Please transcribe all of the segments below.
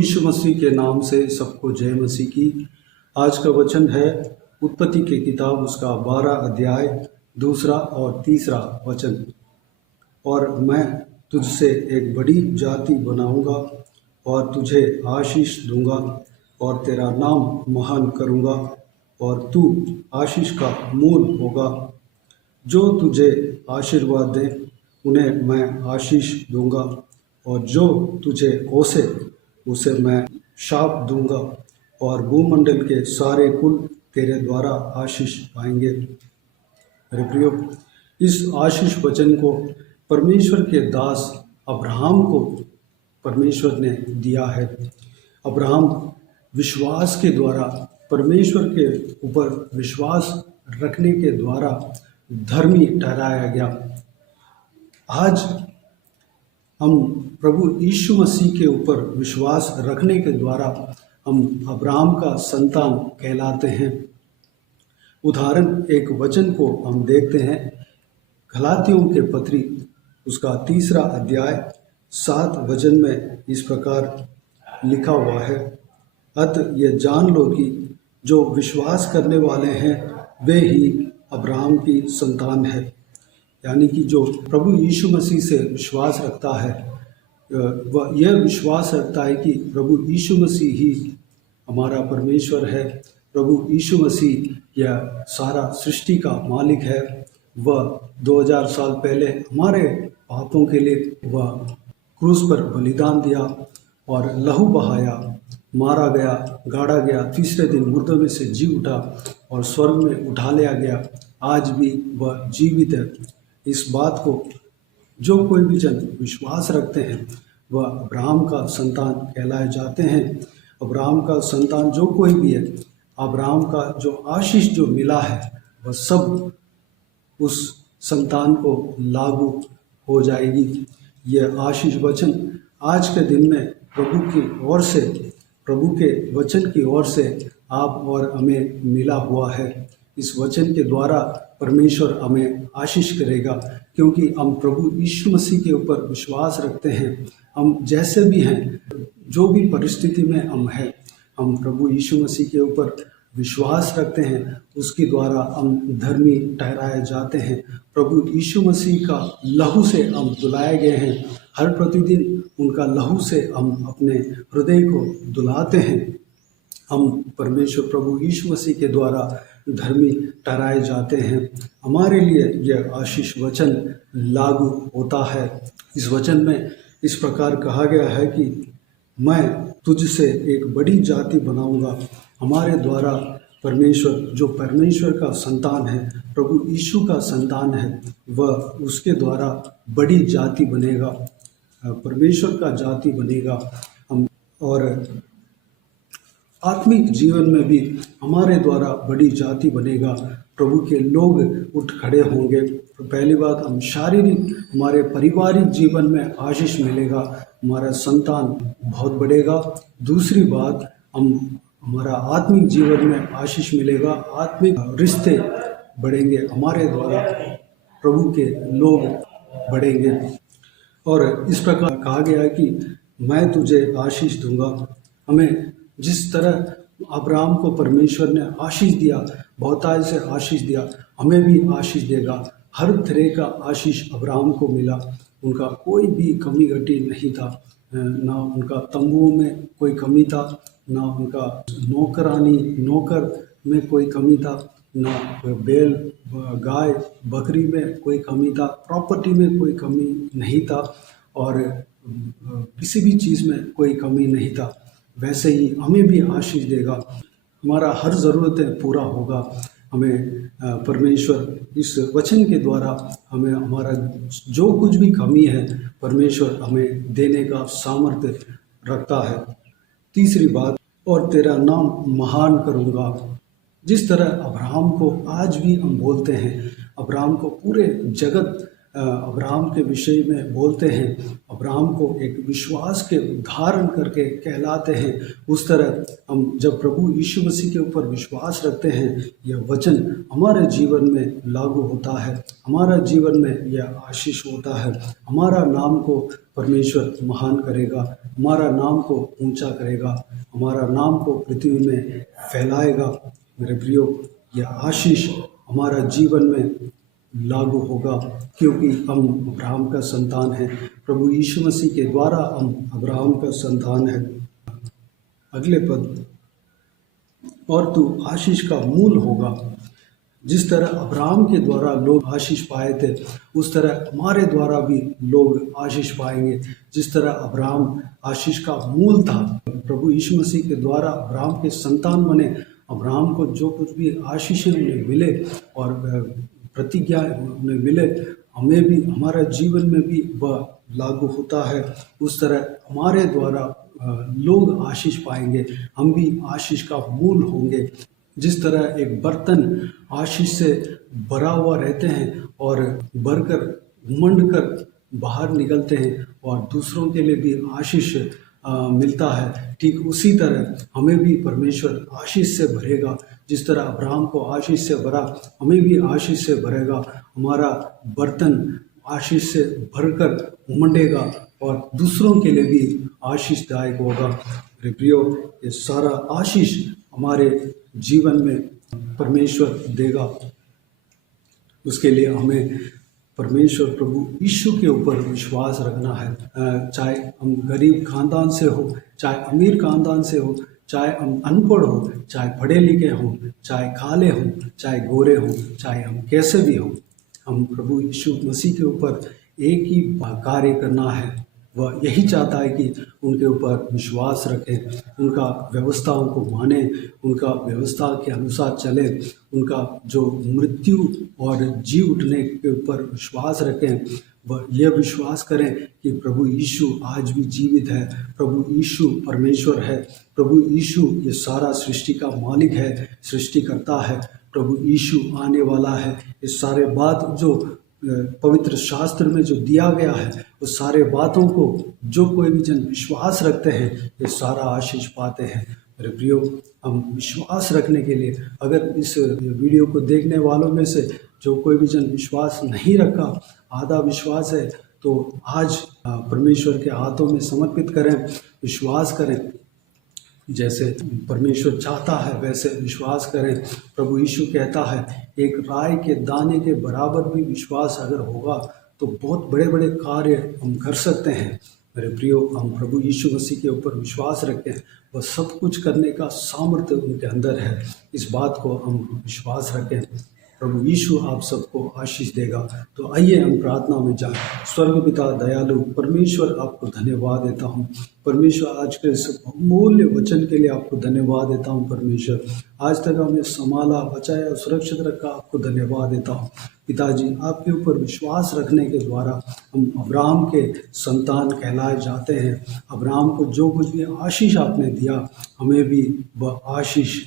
यीशु मसीह के नाम से सबको जय मसीह की। आज का वचन है उत्पत्ति की किताब, उसका 12 अध्याय 2 और 3 वचन। और मैं तुझसे एक बड़ी जाति बनाऊंगा और तुझे आशीष दूंगा और तेरा नाम महान करूंगा और तू आशीष का मूल होगा। जो तुझे आशीर्वाद दे उन्हें मैं आशीष दूंगा और जो तुझे कोसे उसे मैं शाप दूंगा और भूमंडल के सारे कुल तेरे द्वारा आशीष पाएंगे। मेरे प्रियो, इस आशीष वचन को परमेश्वर के दास अब्राहम को परमेश्वर ने दिया है। अब्राहम विश्वास के द्वारा, परमेश्वर के ऊपर विश्वास रखने के द्वारा धर्मी ठहराया गया। आज हम प्रभु यीशु मसीह के ऊपर विश्वास रखने के द्वारा हम अब्राहम का संतान कहलाते हैं। उदाहरण एक वचन को हम देखते हैं, गलातियों के पत्री उसका 3 अध्याय 7 वचन में इस प्रकार लिखा हुआ है, अतः ये जान लो कि जो विश्वास करने वाले हैं वे ही अब्राहम की संतान है। यानी कि जो प्रभु यीशु मसीह से विश्वास रखता है वह यह विश्वास रखता है कि प्रभु यीशु मसीह ही हमारा परमेश्वर है। प्रभु यीशु मसीह यह सारा सृष्टि का मालिक है। वह 2000 साल पहले हमारे पापों के लिए वह क्रूस पर बलिदान दिया और लहू बहाया, मारा गया, गाड़ा गया, तीसरे दिन मुर्दों में से जी उठा और स्वर्ग में उठा लिया गया। आज भी वह जीवित है। इस बात को जो कोई भी जन विश्वास रखते हैं वह अब्राहम का संतान कहलाए जाते हैं। अब्राहम का संतान जो कोई भी है, अब्राहम का जो आशीष जो मिला है वह सब उस संतान को लागू हो जाएगी। यह आशीष वचन आज के दिन में प्रभु की ओर से, प्रभु के वचन की ओर से आप और हमें मिला हुआ है। इस वचन के द्वारा परमेश्वर हमें आशीष करेगा, क्योंकि हम प्रभु यीशु मसीह के ऊपर विश्वास रखते हैं। हम जैसे भी हैं, जो भी परिस्थिति में हम हैं, हम प्रभु यीशु मसीह के ऊपर विश्वास रखते हैं, उसके द्वारा हम धर्मी ठहराए जाते हैं। प्रभु यीशु मसीह का लहू से हम धुलाए गए हैं। हर प्रतिदिन उनका लहू से हम अपने हृदय को धुलाते हैं। हम परमेश्वर प्रभु यीशु मसीह के द्वारा धर्मी ठहराए जाते हैं। हमारे लिए यह आशीष वचन लागू होता है। इस वचन में इस प्रकार कहा गया है कि मैं तुझसे एक बड़ी जाति बनाऊंगा। हमारे द्वारा परमेश्वर, जो परमेश्वर का संतान है, प्रभु यीशु का संतान है, वह उसके द्वारा बड़ी जाति बनेगा, परमेश्वर का जाति बनेगा। हम और आत्मिक जीवन में भी हमारे द्वारा बड़ी जाति बनेगा। प्रभु के लोग उठ खड़े होंगे। तो पहली बात, हम शारीरिक, हमारे पारिवारिक जीवन में आशीष मिलेगा, हमारा संतान बहुत बढ़ेगा। दूसरी बात, हमारा आत्मिक जीवन में आशीष मिलेगा, आत्मिक रिश्ते बढ़ेंगे, हमारे द्वारा प्रभु के लोग बढ़ेंगे। और इस प्रकार कहा गया है कि मैं तुझे आशीष दूंगा। हमें जिस तरह अब्राहम को परमेश्वर ने आशीष दिया, बहुतायत से आशीष दिया, हमें भी आशीष देगा। हर तरह का आशीष अब्राहम को मिला। उनका कोई भी कमी घटी नहीं था, ना उनका तंबुओं में कोई कमी था, ना उनका नौकर में कोई कमी था, ना बैल गाय बकरी में कोई कमी था, प्रॉपर्टी में कोई कमी नहीं था और किसी भी चीज़ में कोई कमी नहीं था। वैसे ही हमें भी आशीष देगा। हमारा हर ज़रूरतें पूरा होगा। हमें परमेश्वर इस वचन के द्वारा हमें हमारा जो कुछ भी कमी है परमेश्वर हमें देने का सामर्थ्य रखता है। तीसरी बात, और तेरा नाम महान करूँगा। जिस तरह अब्राहम को आज भी हम बोलते हैं, अब्राहम को पूरे जगत अब्राहम के विषय में बोलते हैं, अब्राहम को एक विश्वास के उदाहरण करके कहलाते हैं, उस तरह हम जब प्रभु यीशु मसीह के ऊपर विश्वास रखते हैं, यह वचन हमारे जीवन में लागू होता है, हमारा जीवन में यह आशीष होता है। हमारा नाम को परमेश्वर महान करेगा, हमारा नाम को ऊंचा करेगा, हमारा नाम को पृथ्वी में फैलाएगा। मेरे प्रियो, यह आशीष हमारा जीवन में लागू होगा, क्योंकि हम अब्राहम का संतान हैं। प्रभु यीशु मसीह के द्वारा हम अब्राहम का संतान है। अगले पद, और तू आशीष का मूल होगा। जिस तरह अब्राहम के द्वारा लोग आशीष पाए थे, उस तरह हमारे द्वारा भी लोग आशीष पाएंगे। जिस तरह अब्राहम आशीष का मूल था, प्रभु यीशु मसीह के द्वारा अब्राहम के संतान बने। अब्राहम को जो कुछ भी आशीषें उन्हें मिले और प्रतिज्ञा उन्हें मिले, हमें भी हमारा जीवन में भी वह लागू होता है। उस तरह हमारे द्वारा लोग आशीष पाएंगे, हम भी आशीष का मूल होंगे। जिस तरह एक बर्तन आशीष से भरा हुआ रहते हैं और भरकर घुमंड कर बाहर निकलते हैं और दूसरों के लिए भी आशीष मिलता है, ठीक उसी तरह हमें भी परमेश्वर आशीष से भरेगा। जिस तरह अब्राहम को आशीष से भरा, हमें भी आशीष से भरेगा। हमारा बर्तन आशीष से भरकर उमंडेगा और दूसरों के लिए भी आशीषदायक होगा। मेरे प्रियो, ये सारा आशीष हमारे जीवन में परमेश्वर देगा। उसके लिए हमें परमेश्वर प्रभु यीशु के ऊपर विश्वास रखना है। चाहे हम गरीब खानदान से हो, चाहे अमीर खानदान से हो, चाहे हम अनपढ़ हो, चाहे पढ़े लिखे हों, चाहे काले हों, चाहे गोरे हों, चाहे हम कैसे भी हों, हम प्रभु यीशु मसीह के ऊपर एक ही कार्य करना है। वह यही चाहता है कि उनके ऊपर विश्वास रखें, उनका व्यवस्थाओं को माने, उनका व्यवस्था के अनुसार चले, उनका जो मृत्यु और जी उठने के ऊपर विश्वास रखें। वह यह विश्वास करें कि प्रभु यीशु आज भी जीवित है, प्रभु यीशु परमेश्वर है, प्रभु यीशु ये सारा सृष्टि का मालिक है, सृष्टिकर्ता है, प्रभु यीशु आने वाला है। ये सारे बात जो पवित्र शास्त्र में जो दिया गया है, उस सारे बातों को जो कोई भी जन विश्वास रखते हैं, ये सारा आशीष पाते हैं। मेरे प्रियो, हम विश्वास रखने के लिए, अगर इस वीडियो को देखने वालों में से जो कोई भी जन विश्वास नहीं रखा, आधा विश्वास है, तो आज परमेश्वर के हाथों में समर्पित करें, विश्वास करें। जैसे परमेश्वर चाहता है वैसे विश्वास करें। प्रभु यीशु कहता है, एक राई के दाने के बराबर भी विश्वास अगर होगा तो बहुत बड़े बड़े कार्य हम कर सकते हैं। मेरे प्रियो, हम प्रभु यीशु मसीह के ऊपर विश्वास रखते हैं, वह सब कुछ करने का सामर्थ्य उनके अंदर है। इस बात को हम विश्वास रखें। प्रभु यीशु आप सबको आशीष देगा। तो आइए हम प्रार्थना में जाएं। स्वर्ग पिता दयालु परमेश्वर, आपको धन्यवाद देता हूँ। परमेश्वर, आज के इस अमूल्य वचन के लिए आपको धन्यवाद देता हूँ। परमेश्वर, आज तक हमें संभाला, बचाया, सुरक्षित रखा, आपको धन्यवाद देता हूँ। पिताजी, आपके ऊपर विश्वास रखने के द्वारा हम अब्राहम के संतान कहलाए जाते हैं। अब्राहम को जो कुछ भी आशीष आपने दिया, हमें भी वह आशीष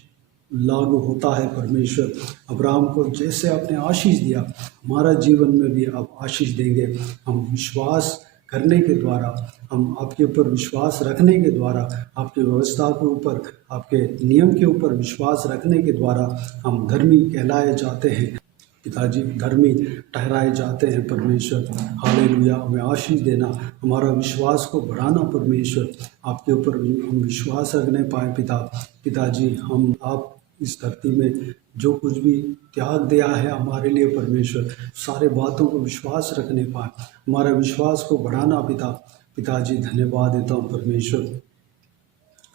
लागू होता है। परमेश्वर, अब्राहम को जैसे आपने आशीष दिया, हमारा जीवन में भी आप आशीष देंगे। हम विश्वास करने के द्वारा, हम आपके ऊपर विश्वास रखने के द्वारा, आपकी व्यवस्था के ऊपर, आपके नियम के ऊपर विश्वास रखने के द्वारा हम धर्मी कहलाए जाते हैं। पिताजी, धर्मी ठहराए जाते हैं। परमेश्वर, हालेलुया, हमें आशीष देना, हमारा विश्वास को बढ़ाना। परमेश्वर, आपके ऊपर हम विश्वास रखने पाए। पिताजी, हम आप इस धरती में जो कुछ भी त्याग दिया है हमारे लिए, परमेश्वर, सारे बातों को विश्वास रखने पाए, हमारा विश्वास को बढ़ाना। पिताजी, धन्यवाद देता हूँ। परमेश्वर,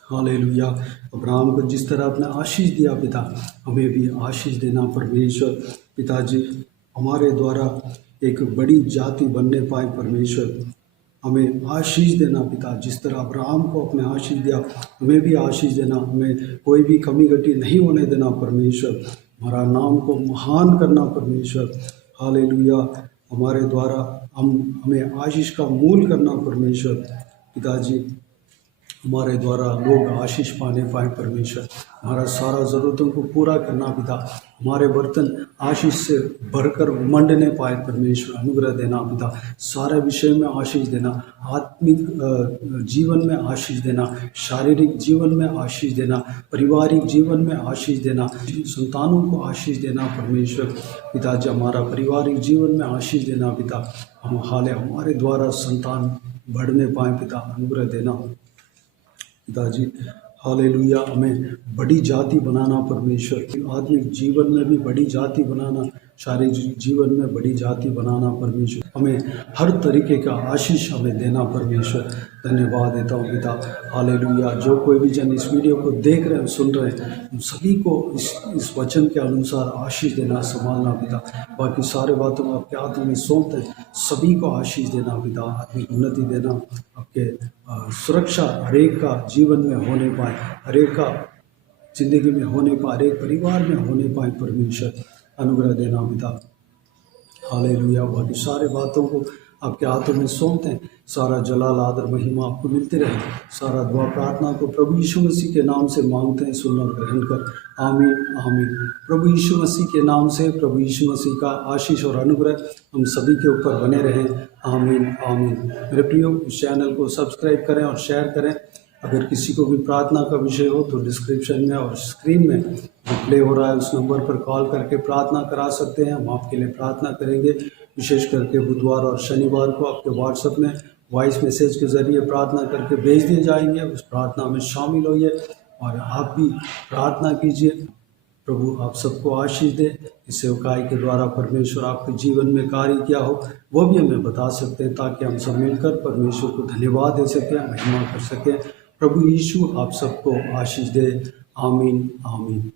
हालेलुया, अब्राहम को जिस तरह आपने आशीष दिया, पिता, हमें भी आशीष देना। परमेश्वर, पिताजी, हमारे द्वारा एक बड़ी जाति बनने पाए। परमेश्वर, हमें आशीष देना। पिता, जिस तरह अब्राहम को अपने आशीष दिया, हमें भी आशीष देना। हमें कोई भी कमी घटी नहीं होने देना। परमेश्वर, हमारा नाम को महान करना। परमेश्वर, हालेलुया, हमारे द्वारा हमें आशीष का मूल करना। परमेश्वर, पिताजी, हमारे द्वारा लोग आशीष पाने पाए परमेश्वर। हमारा सारा ज़रूरतों को पूरा करना पिता। हमारे बर्तन आशीष से भरकर उमंडने पाए परमेश्वर। अनुग्रह देना पिता। सारे विषय में आशीष देना, आत्मिक जीवन में आशीष देना, शारीरिक जीवन में आशीष देना, पारिवारिक जीवन में आशीष देना, संतानों को आशीष देना परमेश्वर। पिताजी हमारा पारिवारिक जीवन में आशीष देना पिता। हमारे द्वारा संतान बढ़ने पाए पिता। अनुग्रह देना पिताजी। हालेलुया। हमें बड़ी जाति बनाना परमेश्वर। आत्मिक जीवन में भी बड़ी जाति बनाना, शारीरिक जीवन में बड़ी जाति बनाना परमेश्वर। हमें हर तरीके का आशीष हमें देना परमेश्वर। धन्यवाद देता हूँ पिता। हालेलुया। जो कोई भी जन इस वीडियो को देख रहे हैं, सुन रहे हैं, उन सभी को इस वचन के अनुसार आशीष देना, संभालना पिता। बाकी सारे बातों में आपके हाथों में सौंपते हैं। सभी को आशीष देना पिता। आत्मिक उन्नति देना, आपके सुरक्षा हरेक का जीवन में होने पाए, हरेक का जिंदगी में होने पाए, हरेक परिवार में होने पाए परमेश्वर। अनुग्रह देना पिता। हालेलुया। बाकी सारे बातों को आपके हाथों में सौंपते हैं। सारा जलाल आदर महिमा आपको मिलते रहे। सारा दुआ प्रार्थना को प्रभु यीशु मसीह के नाम से मांगते हैं, सुन और ग्रहण कर। आमीन आमीन। प्रभु यीशु मसीह के नाम से प्रभु यीशु मसीह का आशीष और अनुग्रह हम सभी के ऊपर बने रहें। आमीन आमीन। मेरे प्रियो, इस चैनल को सब्सक्राइब करें और शेयर करें। अगर किसी को भी प्रार्थना का विषय हो तो डिस्क्रिप्शन में और स्क्रीन में जो प्ले हो रहा है उस नंबर पर कॉल करके प्रार्थना करा सकते हैं। हम आपके लिए प्रार्थना करेंगे। विशेष करके बुधवार और शनिवार को आपके व्हाट्सएप में वॉइस मैसेज के ज़रिए प्रार्थना करके भेज दिए जाएंगे। उस प्रार्थना में शामिल होइए और आप भी प्रार्थना कीजिए। प्रभु आप सबको आशीष दे। इस सेवकाई के द्वारा परमेश्वर आपके जीवन में कार्य किया हो वो भी हमें बता सकते हैं, ताकि हम सब मिलकर परमेश्वर को धन्यवाद दे सकें, महिमा कर सकें। प्रभु यीशु आप सबको आशीष दे। आमीन आमीन।